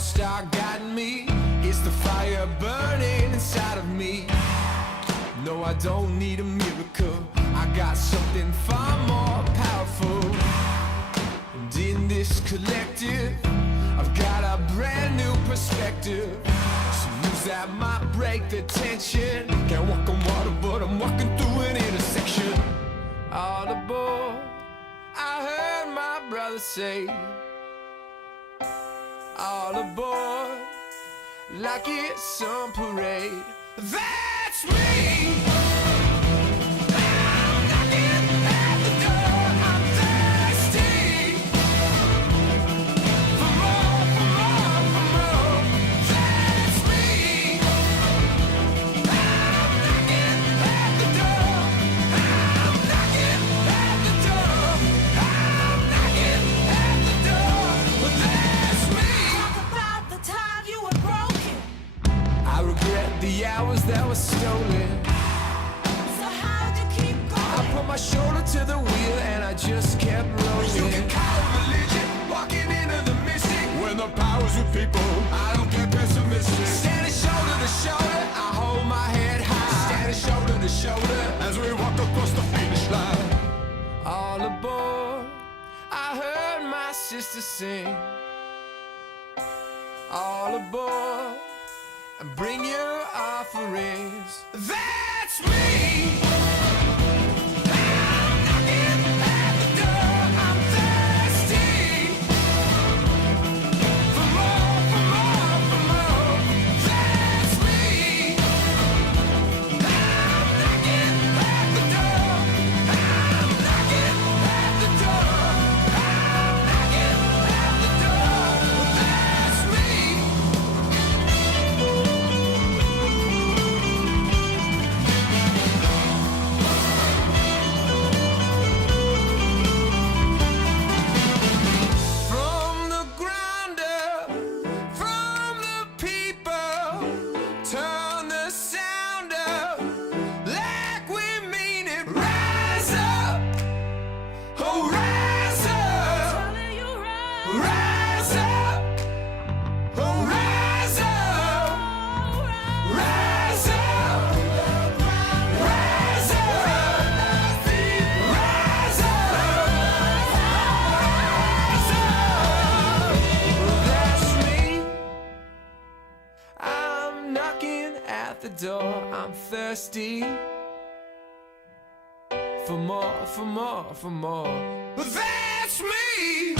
North Star guiding me. It's the fire burning inside of me. No, I don't need a miracle. I got something far more powerful. And in this collective, I've got a brand new perspective. Some news that might break the tension. Can't walk on water, but I'm walking through an intersection. All aboard, I heard my brother say. All aboard, like it's some parade. That's me. I'm knocking at the door. I'm thirsty for more, for more, for more. That's me. I'm knocking at the door. I'm knocking at the door. I'm knocking at the door. That's me. Talk about the time you were broken. I regret the hours that were stolen. So how'd you keep I going? put my shoulder to the wheel and I just kept rolling. You can call it religion, walking into the mystic. When the power's with people, I don't get pessimistic. Standing shoulder to shoulder, I hold my head high. Standing shoulder to shoulder as we walk across the finish line. All aboard, I heard my sister sing. All aboard, and bring your offerings. That's me. I'm knocking at the door. I'm thirsty for more, for more, for more. That's me. I'm knocking at the door. I'm knocking at the door. I'm knocking at the door. That's me. From the ground up, from the people, turn the sound up like we mean it. Rise up, oh rise up, Telling you right. rise up, oh rise up, rise up, rise up, rise up. That's me. I'm knocking at the door. I'm thirsty for more, for more, for more. That's me.